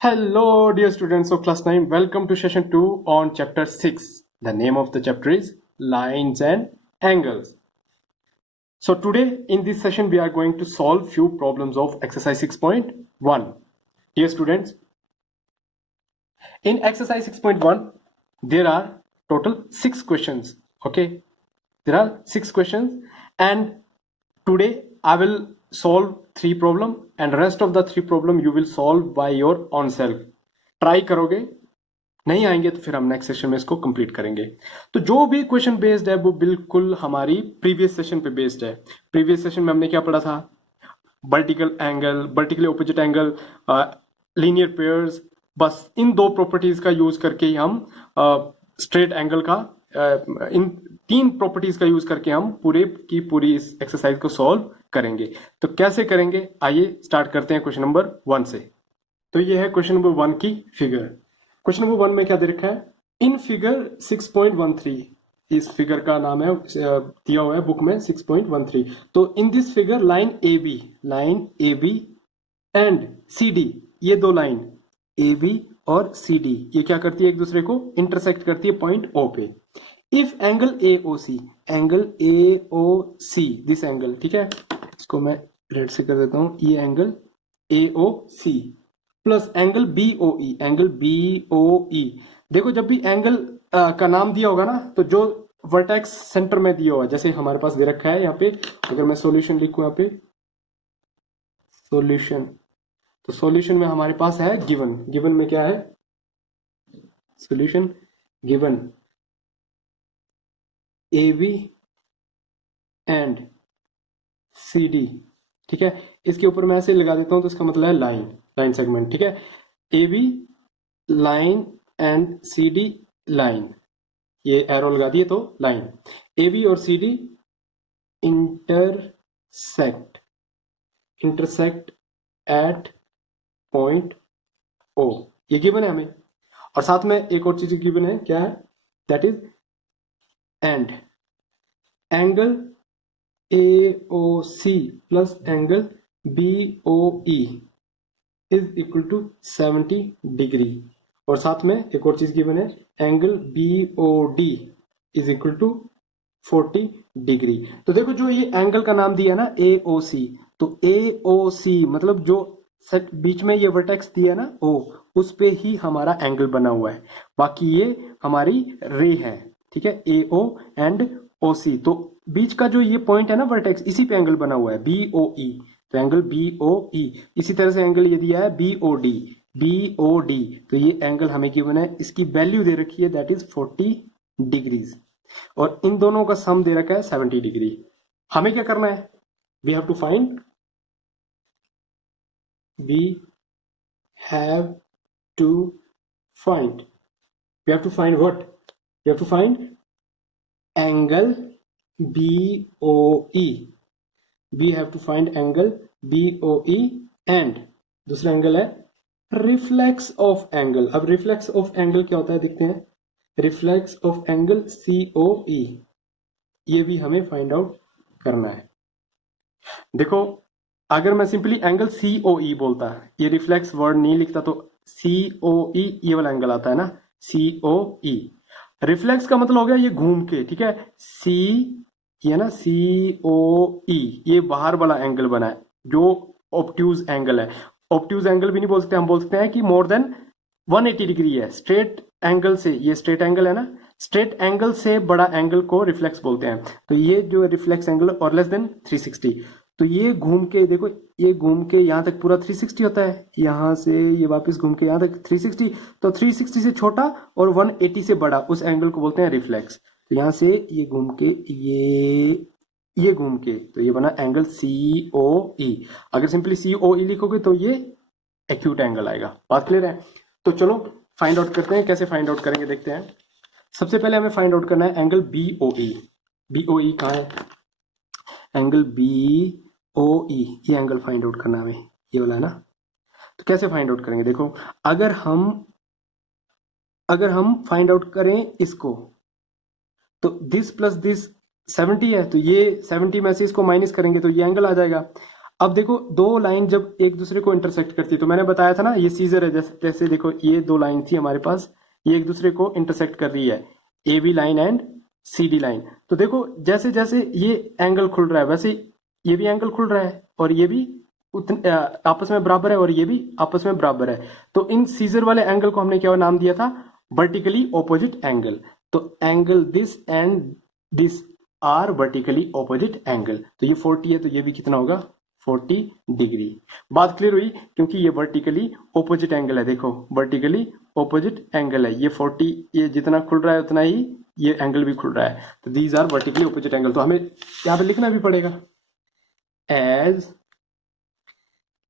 Hello, dear students of class 9. Welcome to session 2 on chapter 6. The name of the chapter is Lines and Angles. So today in this session we are going to solve few problems of exercise 6.1. Dear students, in exercise 6.1 there are total 6 questions. Okay, there are 6 questions and today I will solve 3 problem and rest of the 3 problem you will solve by your own self. Try करोगे, नहीं आएंगे तो फिर हम next session में इसको complete करेंगे. तो जो भी क्वेश्चन बेस्ड है वो बिल्कुल हमारी प्रीवियस सेशन पे बेस्ड है. प्रीवियस सेशन में हमने क्या पढ़ा था? Vertical angle, vertically opposite angle, linear pairs. बस इन दो प्रॉपर्टीज का यूज करके ही हम स्ट्रेट एंगल का इन 3 प्रॉपर्टीज का यूज करके हम पूरे की पूरी इस एक्सरसाइज को सॉल्व करेंगे. तो कैसे करेंगे, आइए स्टार्ट करते हैं क्वेश्चन नंबर 1 से. तो ये है क्वेश्चन नंबर 1 की फिगर. क्वेश्चन नंबर 1 में क्या दे रखा है? इन फिगर 6.13, इस फिगर का नाम है दिया हुआ है बुक में 6.13. तो in this figure line A B and C D, ये दो लाइन ए बी और सी डी ये क्या करती है? एक दूसरे को इंटरसेक्ट करती है पॉइंट ओ पे. If angle A O C this angle, ठीक है, इसको मैं रेड से कर देता हूं, ये angle A O C plus angle B O E. देखो जब भी एंगल का नाम दिया होगा ना, तो जो वर्टेक्स सेंटर में दिया हुआ है, जैसे हमारे पास दे रखा है यहाँ पे, अगर मैं सॉल्यूशन लिखूं यहाँ पे सॉल्यूशन, तो सॉल्यूशन में हमारे पास है गिवन में क्या है? Solution given A B and C D, ठीक है. इसके ऊपर मैं ऐसे लगा देता हूं तो इसका मतलब है लाइन सेगमेंट, ठीक है. A B line and C D line, ये एरो लगा दिए तो लाइन. ए बी और C D intersect at point O, ये गिवन है हमें. और साथ में एक और चीज गिवन है, क्या है? That is and angle A O C plus angle B O E is equal to 70 degree. और साथ में एक और चीज गिवन है, angle B O D is equal to 40 degree. तो देखो जो ये एंगल का नाम दिया है ना ए ओ सी, तो ए ओ सी मतलब जो सेट बीच में ये वर्टेक्स दिया है ना ओ, उस पे ही हमारा एंगल बना हुआ है. बाकी ये हमारी रे है, ठीक है, ए ओ एंड ओ सी. तो बीच का जो ये पॉइंट है ना वर्टेक्स, इसी पे एंगल बना हुआ है बी ओ ई, तो एंगल बी ओ ई. इसी तरह से एंगल ये दिया है बी ओ डी, तो ये एंगल हमें गिवन है, इसकी वैल्यू दे रखी है, दैट इज 40 डिग्रीज. और इन दोनों का सम दे रखा है 70 डिग्री. हमें क्या करना है? We have to find what? We have to find angle B O E. we have to find angle BOE and दूसरा एंगल है रिफ्लेक्स ऑफ एंगल. अब रिफ्लेक्स ऑफ एंगल क्या होता है देखते हैं. रिफ्लेक्स ऑफ एंगल COE, ये भी हमें फाइंड आउट करना है. देखो अगर मैं सिंपली एंगल COE बोलता, ये रिफ्लेक्स वर्ड नहीं लिखता, तो COE ये वाला एंगल आता है ना, COE. रिफ्लेक्स का मतलब हो गया ये घूम के, ठीक है. ये ना COE, ये बाहर वाला एंगल बना है जो ऑब्ट्यूज एंगल है. ऑब्ट्यूज एंगल भी नहीं बोल सकते, हम बोल सकते हैं कि मोर देन 180 डिग्री है. स्ट्रेट एंगल से, ये स्ट्रेट एंगल है ना, स्ट्रेट एंगल से बड़ा एंगल को रिफ्लेक्स बोलते हैं. तो ये जो रिफ्लेक्स एंगल और लेस देन 360, तो ये घूम के देखो, ये घूम के यहाँ तक पूरा 360 होता है, यहाँ से ये वापस घूम के यहाँ तक 360, तो 360 से छोटा और 180 से बड़ा उस एंगल को बोलते हैं रिफ्लेक्स. तो यहां से ये घूम के ये घूम के, तो ये बना एंगल COE. अगर सिंपली COE लिखोगे तो ये एक्यूट एंगल आएगा. बात क्लियर है? तो चलो फाइंड आउट करते हैं. कैसे फाइंड आउट करेंगे देखते हैं. सबसे पहले हमें फाइंड आउट करना है एंगल BOE. BOE कहाँ है? एंगल BOE, ये एंगल फाइंड आउट करना है हमें, ये वाला है ना. तो कैसे फाइंड आउट करेंगे? देखो अगर हम फाइंड आउट करें इसको, तो दिस प्लस दिस 70 है, तो ये 70 में से इसको माइनस करेंगे तो ये एंगल आ जाएगा. अब देखो दो लाइन जब एक दूसरे को इंटरसेक्ट करती है, तो मैंने बताया था ना ये सीजर है, जैसे जैसे देखो ये दो लाइन थी हमारे पास, ये एक दूसरे को इंटरसेक्ट कर रही है, A B line and C D line. तो देखो जैसे जैसे ये एंगल खुल रहा है वैसे ये भी एंगल खुल रहा है, और ये भी आपस में बराबर है, और ये भी आपस में बराबर है। तो इन सीजर वाले एंगल को हमने क्या नाम दिया था, वर्टिकली ऑपोजिट एंगल। तो angle this and this are vertically opposite angle. तो ये 40 है, तो ये भी कितना होगा 40 डिग्री। बात क्लियर हुई, क्योंकि ये वर्टिकली ऑपोजिट एंगल है। देखो वर्टिकली ऑपोजिट एंगल है, ये 40, ये जितना खुल रहा है उतना ही ये एंगल भी खुल रहा है। तो these are vertically opposite angle. तो हमें यहां पे लिखना भी पड़ेगा as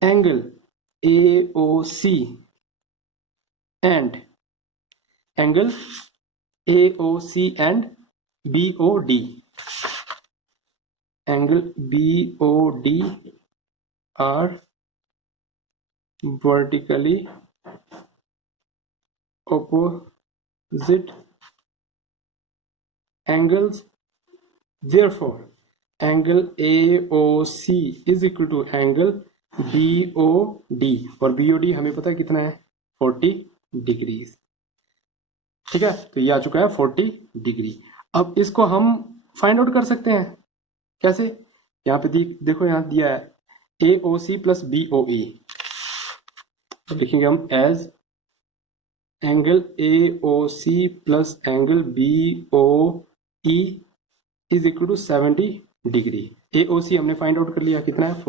angle AOC and angle AOC and BOD. Angle BOD are vertically opposite angles. Therefore, angle AOC is equal to angle BOD, और BOD हमें पता है कितना है 40 डिग्रीज। ठीक है, तो ये आ चुका है 40 डिग्री। अब इसको हम फाइंड आउट कर सकते हैं कैसे, यहाँ पे देखो यहाँ दिया है AOC प्लस BOE, तो लिखेंगे हम as angle AOC plus angle BOE is equal to 70 degree. AOC हमने फाइंड आउट कर लिया, कितना है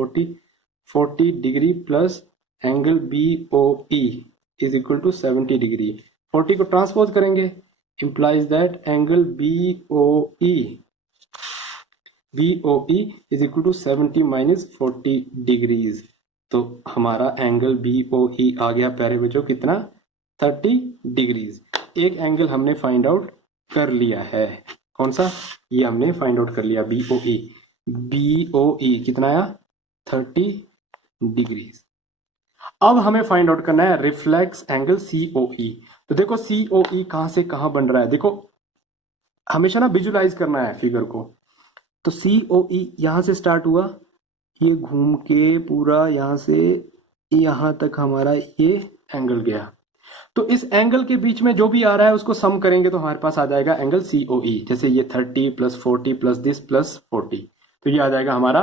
40 degree plus angle BOE is equal to 70 degree. 40 को ट्रांसपोज करेंगे, implies that angle BOE is equal to 70 minus 40 degrees. तो हमारा angle BOE आ गया प्यारे बच्चों कितना 30 डिग्रीज। एक एंगल हमने फाइंड आउट कर लिया है, कौन सा, ये हमने फाइंड आउट कर लिया BOE कितना आया 30 डिग्रीज। अब हमें फाइंड आउट करना है रिफ्लेक्स एंगल COE। तो देखो COE कहां से कहां बन रहा है, देखो हमेशा ना विजुलाइज करना है फिगर को। तो COE यहां से स्टार्ट हुआ, ये घूम के पूरा यहां से यहां तक हमारा ये एंगल गया। तो इस एंगल के बीच में जो भी आ रहा है उसको सम करेंगे तो हमारे पास आ जाएगा एंगल COE। जैसे ये 30 प्लस 40 प्लस दिस प्लस 40, तो ये आ जाएगा हमारा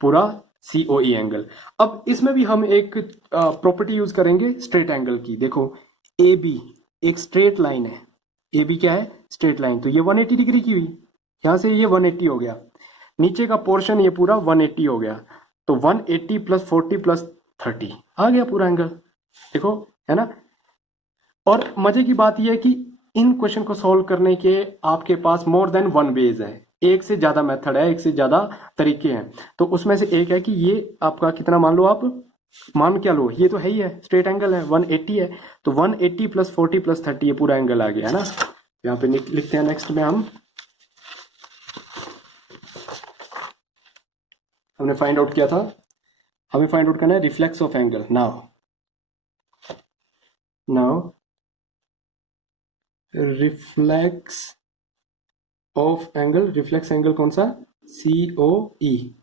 पूरा COE एंगल। अब इसमें भी हम एक प्रॉपर्टी यूज करेंगे स्ट्रेट एंगल की। देखो AB एक स्ट्रेट लाइन है, AB क्या है स्ट्रेट लाइन, तो ये 180 डिग्री की हुई, यहां से ये 180 हो गया, नीचे का पोर्शन ये पूरा 180 हो गया। तो 180 प्लस 40 प्लस 30 आ गया पूरा एंगल, देखो है ना। और मजे की बात यह है कि इन क्वेश्चन को सॉल्व करने के आपके पास मोर देन वन वेज है, एक से ज्यादा मेथड है, एक से ज्यादा तरीके हैं। तो उसमें से एक है कि ये आपका कितना मान लो, आप मान क्या लो, ये तो है ही है स्ट्रेट एंगल है 180 है, तो 180 प्लस 40 प्लस 30 ये पूरा एंगल आ गया है ना। यहाँ पे लिखते हैं नेक्स्ट में हमने फाइंड आउट किया था, हमें फाइंड आउट करना है reflex of angle. Now reflex of angle, reflex angle कौन सा COE।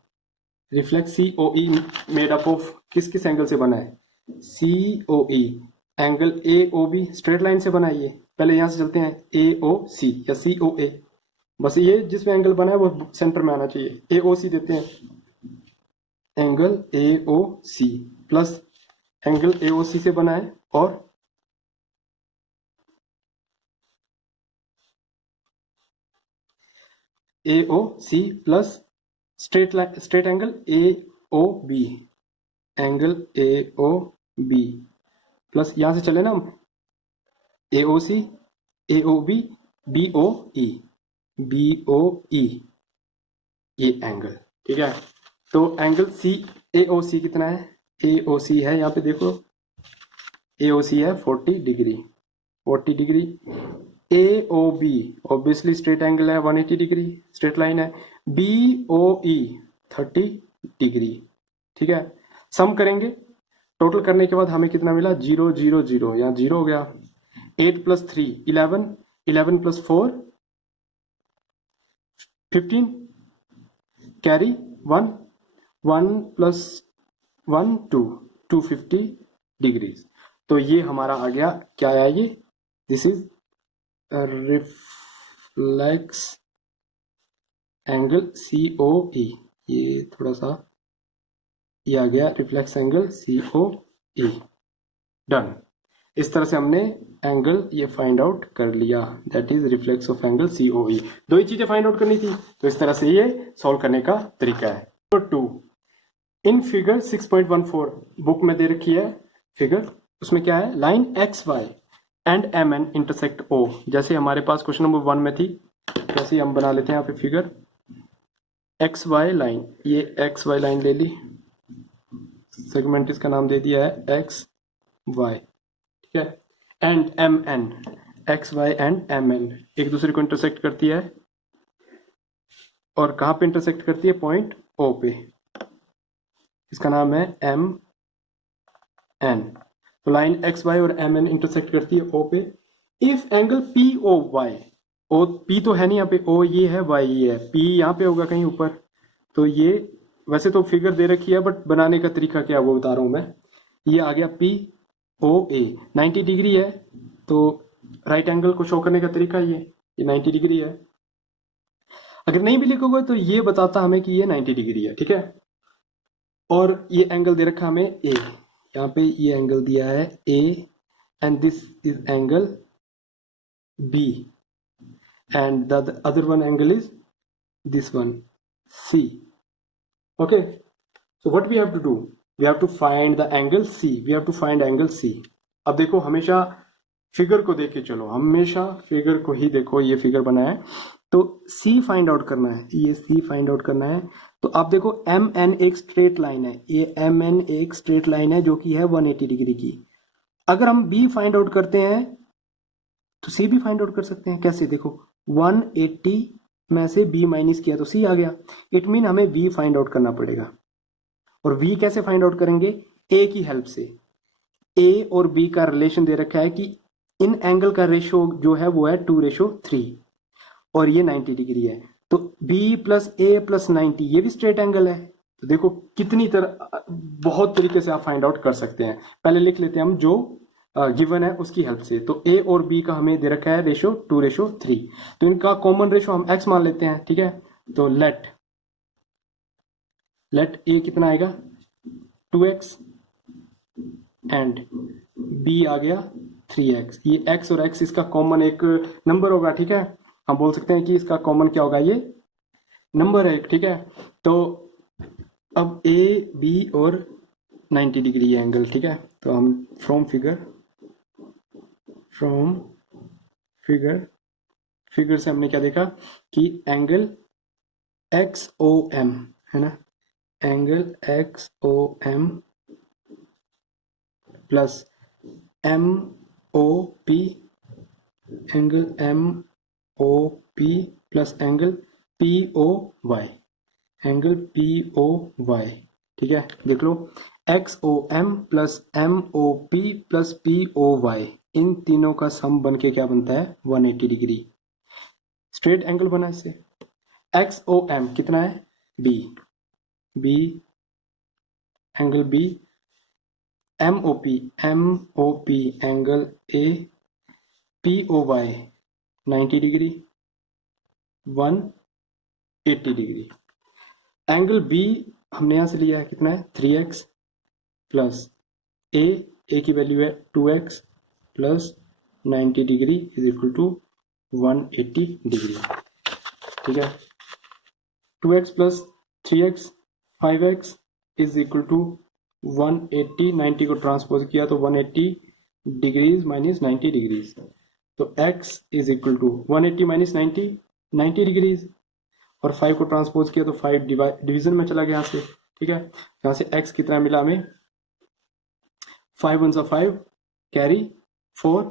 Reflex COE made up of किस किस एंगल से बना है, COE angle AOB straight line से बना है। ये पहले यहां से चलते हैं AOC या COA, बस ये जिसमें एंगल बना है वो सेंटर में आना चाहिए। AOC देते हैं, angle AOC plus angle AOC से बना है, और AOC plus straight angle AOB, angle AOB plus यहां से चले ना हम AOC AOB BOE ये एंगल, ठीक है। तो एंगल AOC कितना है, AOC है यहाँ पे देखो, AOC है 40 degree, 40 degree. AOB obviously straight angle है 180 डिग्री, स्ट्रेट लाइन है। BOE 30 डिग्री, ठीक है। सम करेंगे, टोटल करने के बाद हमें कितना मिला 0 0 0, यहाँ 0 हो गया। 8 plus 3 11, 11 plus 4 15, carry 1, 1 plus 1 2 250 degrees. तो ये हमारा आ गया, क्या आया ये, this is reflex angle COE। ये थोड़ा सा ये आ गया रिफ्लेक्स एंगल COE। डन। इस तरह से हमने एंगल ये फाइंड आउट कर लिया, that is reflex of angle COE। दो ही चीजें फाइंड आउट करनी थी, तो इस तरह से ये सॉल्व करने का तरीका है। नंबर 2, इन फिगर 6.14 बुक में दे रखी है फिगर, उसमें क्या है, line XY and MN intersect O। जैसे हमारे पास क्वेश्चन नंबर 1 में थी, जैसे हम बना लेते हैं यहाँ पे फिगर XY लाइन, ये XY लाइन ले ली, सेगमेंट इसका नाम दे दिया है XY, ठीक है, and MN, XY and MN एक दूसरे को इंटरसेक्ट करती है, और कहाँ पे इंटरसेक्ट करती है, पॉइंट O पे, इसका नाम है MN। तो लाइन XY और MN इंटरसेक्ट करती है O पे। If angle POY, O P तो है नहीं यहाँ पे, O ये है, Y ये है, P यहाँ पे होगा कहीं ऊपर। तो ये वैसे तो फिगर दे रखी है, बट बनाने का तरीका क्या वो बता रहा हूं मैं। ये आ गया POA 90 डिग्री है, तो राइट एंगल को शो करने का तरीका ये 90 डिग्री है। अगर नहीं भी लिखोगे तो ये बताता हमें कि ये 90 डिग्री है, ठीक है। और ये एंगल दे रखा हमें A, यहाँ पे ये एंगल दिया है A and this is angle B and the other one angle is this one C. Okay, so what we have to do, we have to find the angle C, we have to find angle C। अब देखो, हमेशा figure को देख के चलो, हमेशा figure को ही देखो, ये फिगर बना है तो C फाइंड आउट करना है, ये C फाइंड आउट करना है। तो आप देखो MN एक स्ट्रेट लाइन है, ये MN एक स्ट्रेट लाइन है जो कि है 180 डिग्री की। अगर हम B फाइंड आउट करते हैं तो C भी फाइंड आउट कर सकते हैं। कैसे, देखो 180 में से B माइनस किया तो C आ गया, इट मीन हमें V फाइंड आउट करना पड़ेगा। और V कैसे फाइंड आउट करेंगे, A की हेल्प से। A और B का रिलेशन दे रखा है कि इन एंगल का रेशो जो है वो है 2:3 और ये 90 डिग्री है, तो B प्लस A प्लस 90 ये भी स्ट्रेट एंगल है। तो देखो कितनी तरह, बहुत तरीके से आप फाइंड आउट कर सकते हैं। पहले लिख लेते हैं हम जो गिवन है उसकी हेल्प से। तो A और B का हमें दे रखा है रेशो 2:3, तो इनका कॉमन रेशो हम x मान लेते हैं, ठीक है। तो लेट A कितना आएगा 2x एंड B आ गया 3x। ये x और x इसका कॉमन एक नंबर होगा, ठीक है। हम बोल सकते हैं कि इसका कॉमन क्या होगा, ये नंबर है, ठीक है। तो अब A B और 90 डिग्री एंगल, ठीक है। तो हम फ्रॉम फिगर से हमने क्या देखा कि एंगल XOM है ना, angle XOM plus MOP, angle MOP plus angle POY, angle POY, ठीक है। देख लो XOM plus MOP plus POY, इन तीनों का सम बन के क्या बनता है 180 डिग्री, स्ट्रेट एंगल बना इससे। XOM कितना है B angle B, MOP angle A, POY 90 degree 180 degree. Angle B हमने यहां से लिया है, कितना है 3x प्लस A की वैल्यू है 2x plus 90 degree is equal to 180 degree, ठीक है। 2x plus 3x 5x is equal to 180, 90 को ट्रांसपोज किया तो 180 डिग्रीज माइनस 90 डिग्रीज, तो x is equal to 180 minus 90 degrees, और 5 को ट्रांसपोज किया तो 5 डिवीजन में चला गया यहाँ से, ठीक है। यहाँ से x कितना मिला हमें, 5 1 5 कैरी 4,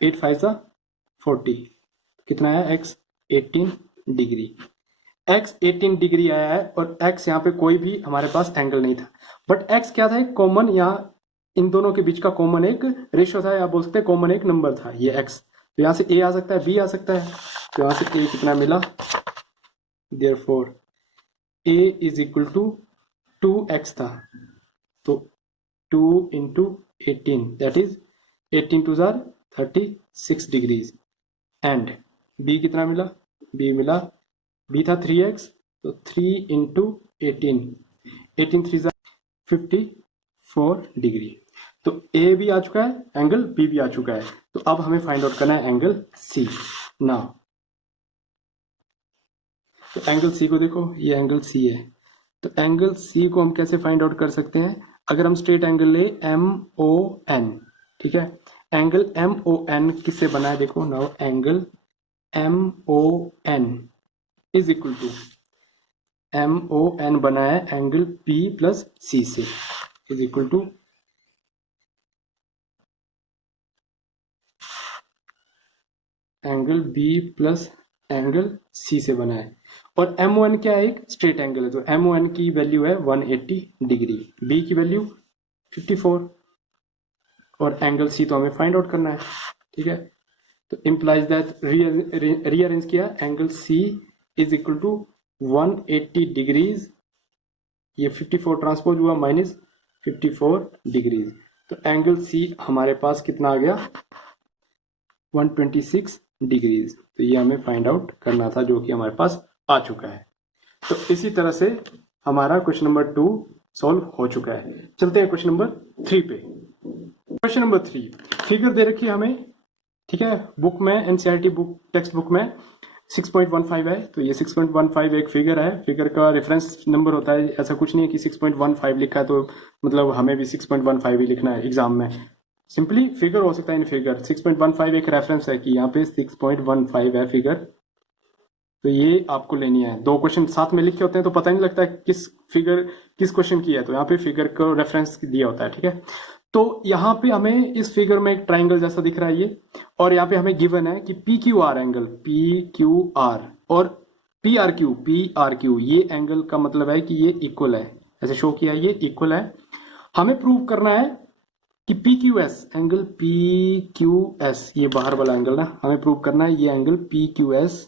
8 5 40, कितना है x 18 डिग्री। x 18 डिग्री आया है और x यहाँ पे कोई भी हमारे पास एंगल नहीं था, बट x क्या था, एक कॉमन, यहाँ इन दोनों के बीच का कॉमन एक रेशियो था, या बोल सकते हैं कॉमन एक नंबर था, ये x। तो यहाँ से a आ सकता है, b आ सकता है, तो यहाँ से a कितना मिला, therefore a is equal to 2x था, तो 2 into 18 that is 18 to 36 degrees and b कितना मिला, b मिला, b था 3x तो 3 into 18 18 3 54 डिग्री। तो a भी आ चुका है, एंगल b भी आ चुका है। तो अब हमें फाइंड आउट करना है एंगल c। नाउ तो एंगल c को देखो, ये एंगल c है। तो एंगल c को हम कैसे फाइंड आउट कर सकते हैं? अगर हम स्ट्रेट एंगल ले MON, ठीक है, एंगल MON किससे बना है? देखो now angle MON is equal to MON बना है एंगल P प्लस C से, is equal to angle B plus angle C से बना है। और MON क्या है? एक स्ट्रेट एंगल है। तो MON की वैल्यू है 180 डिग्री, B की वैल्यू 54 और एंगल C तो हमें फाइंड आउट करना है, ठीक है। तो इम्प्लाइज दैट रीअरेंज किया, angle C is equal to 180 degrees, ये 54 ट्रांसपोज हुआ माइनस 54 डिग्रीज। तो एंगल C हमारे पास कितना आ गया? 126 डिग्रीज। तो ये हमें फाइंड आउट करना था, जो कि हमारे पास आ चुका है। तो इसी तरह से हमारा क्वेश्चन नंबर 2 सॉल्व हो चुका है। चलते हैं क्वेश्चन नंबर 3 पे। क्वेश्चन नंबर 3, फिगर दे रखी है हमें, ठीक है, बुक में, एनसीईआरटी बुक टेक्स्ट बुक में 6.15 है। तो ये 6.15 एक फिगर है, फिगर का रेफरेंस नंबर होता है। ऐसा कुछ नहीं है कि 6.15 लिखा है तो मतलब हमें भी 6.15 ही लिखना है एग्जाम में। सिंपली फिगर हो सकता है इन फिगर। 6.15 एक रेफरेंस है कि यहाँ पे 6.15 है फिगर। तो ये आपको लेनी है। 2 क्वेश्चन साथ में लिखे होते हैं तो पता नहीं लगता है किस फिगर किस क्वेश्चन की है। तो यहाँ पे फिगर को रेफरेंस दिया होता है, ठीक है। तो यहाँ पे हमें इस फिगर में एक ट्राइंगल जैसा दिख रहा है ये, और यहाँ पे हमें गिवन है कि PQR एंगल, PQR और PRQ ये एंगल का मतलब है कि ये इक्वल है, ऐसे शो किया है, ये इक्वल है। हमें प्रूव करना है कि PQS एंगल, PQS ये बाहर वाला एंगल ना, हमें प्रूव करना है ये एंगल PQS,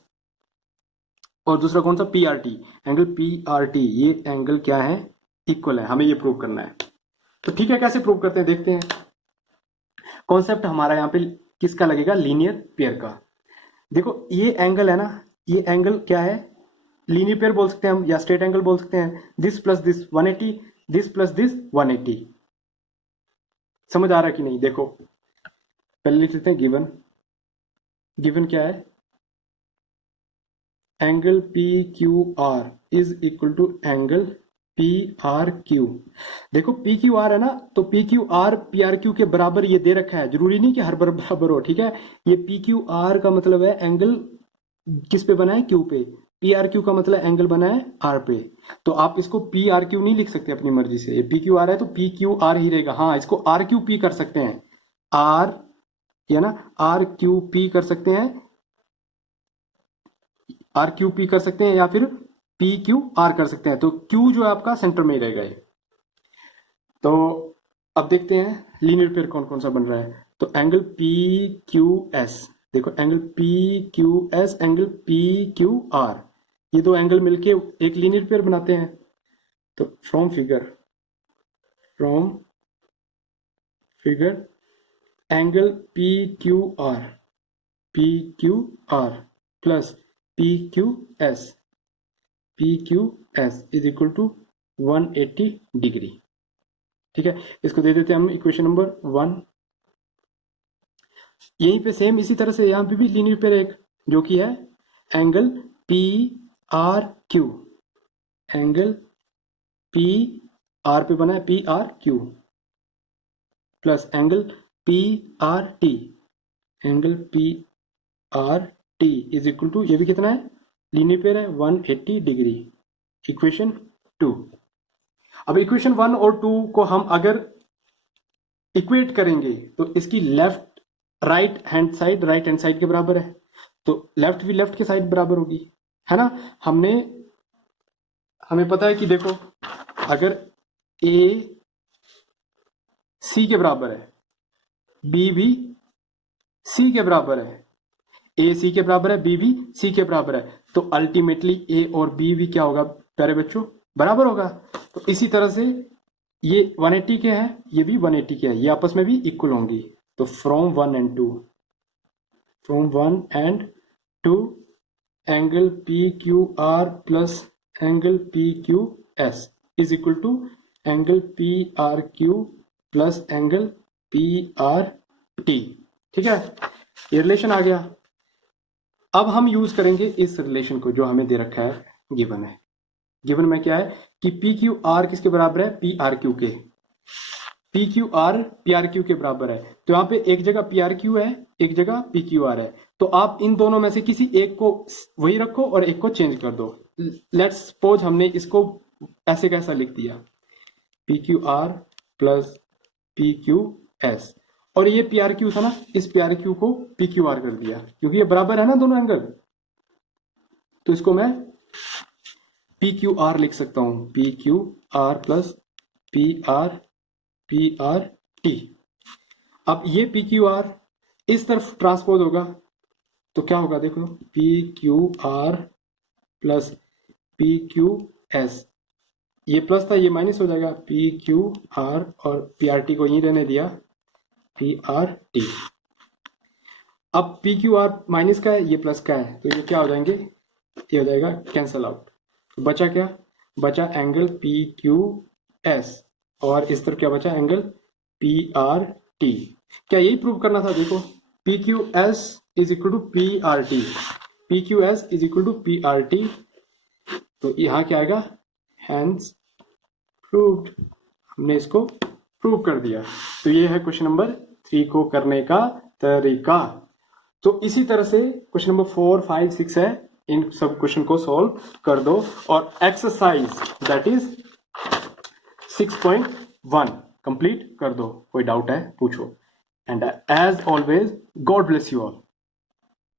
और दूसरा कौन सा? PRT एंगल, PRT ये एंगल क्या है? इक्वल है। हमें ये प्रूव करना है। तो ठीक है, कैसे प्रूव करते हैं देखते हैं। कॉन्सेप्ट हमारा यहाँ पे किसका लगेगा? लीनियर पेयर का। देखो ये एंगल है ना, ये एंगल क्या है? लीनियर पेयर बोल सकते हैं हम, या स्ट्रेट एंगल बोल सकते हैं। This plus this 180, this plus this 180। समझ आ रहा है कि नहीं? देखो पहले लिख लेते हैं गिवन। गिवन क्या है? Angle PQR is equal to angle PRQ। देखो PQR है ना, तो PQR PRQ के बराबर ये दे रखा है। जरूरी नहीं कि हर बार बराबर हो, ठीक है। ये PQR का मतलब है एंगल किस पे बना है? Q पे। PRQ का मतलब एंगल बना है R पे। तो आप इसको PRQ नहीं लिख सकते अपनी मर्जी से। ये PQR है तो PQR ही रहेगा। हाँ, इसको RQP कर सकते हैं, R या ना RQP कर सकते हैं, RQP कर सकते हैं, या फिर PQR कर सकते हैं। तो Q जो है आपका सेंटर में ही रहेगा ये। तो अब देखते हैं लीनियर पेयर कौन कौन सा बन रहा है। तो एंगल PQS, देखो एंगल PQS, एंगल PQR, ये 2 एंगल मिलके एक लीनियर पेयर बनाते हैं। तो from figure angle PQR plus PQS is equal to 180 degree, ठीक है। इसको दे देते हैं हम इक्वेशन नंबर 1। यहीं पे सेम इसी तरह से यहाँ पे भी लीनियर पेयर एक, जो कि है एंगल PRQ, एंगल PR पे बना है PRQ, plus angle PRT, angle PRT is equal to, ये भी कितना है? लीनियर पेयर है 180 डिग्री। इक्वेशन 2। अब इक्वेशन 1 और 2 को हम अगर इक्वेट करेंगे तो इसकी राइट हैंड साइड के बराबर है, तो लेफ्ट भी लेफ्ट के साइड बराबर होगी, है ना। हमें पता है कि देखो अगर A C के बराबर है, B भी C के बराबर है, A C के बराबर है, B भी C के बराबर है, तो अल्टीमेटली A और B भी क्या होगा प्यारे बच्चों? बराबर होगा। तो इसी तरह से ये 180 के है, ये भी 180 के है, ये आपस में भी इक्वल होंगी। तो from 1 and 2, from 1 and 2 angle P Q R plus angle P Q S is equal to angle P R Q plus angle P R T. ठीक है, ये रिलेशन आ गया। अब हम यूज करेंगे इस रिलेशन को जो हमें दे रखा है, गिवन है। गिवन में क्या है कि पी क्यू आर किसके बराबर है, पी आर क्यू के। P Q R P R Q के बराबर है, तो यहाँ पे एक जगह पी आर क्यू है, एक जगह पी क्यू आर है। तो आप इन दोनों में से किसी एक को वही रखो और एक को चेंज कर दो। लेट्स सपोज हमने इसको ऐसे कैसा लिख दिया, P Q R plus P Q S, और ये पी आर क्यू था ना, इस पी आर क्यू को पी क्यू आर कर दिया, क्योंकि ये बराबर है ना दोनों एंगल। तो इसको मैं पी क्यू आर लिख सकता हूं, P Q R plus P R T. अब ये पी क्यू आर इस तरफ ट्रांसपोज होगा, तो क्या होगा देखो, P Q R plus P Q S, ये प्लस था ये माइनस हो जाएगा, पी क्यू आर और पी आर टी को यहीं रहने दिया, पी आर टी। अब पी क्यू आर माइनस का है, ये प्लस का है, तो ये क्या हो जाएंगे, ये हो जाएगा कैंसल आउट। तो बचा क्या, बचा एंगल पी क्यू एस, और इस तरफ क्या बचा, एंगल पी आर टी। क्या यही प्रूव करना था, देखो P Q S is equal to P R T, P Q S is equal to P R T. तो यहाँ क्या आएगा, हैंस प्रूव्ड, हमने इसको प्रूव कर दिया। तो ये है क्वेश्चन नंबर 3 को करने का तरीका। तो इसी तरह से क्वेश्चन नंबर 4, 5, 6 है, इन सब क्वेश्चन को सॉल्व कर दो। और एक्सरसाइज दैट इज 6.1 कंप्लीट कर दो। कोई डाउट है पूछो। And as always, God bless you all.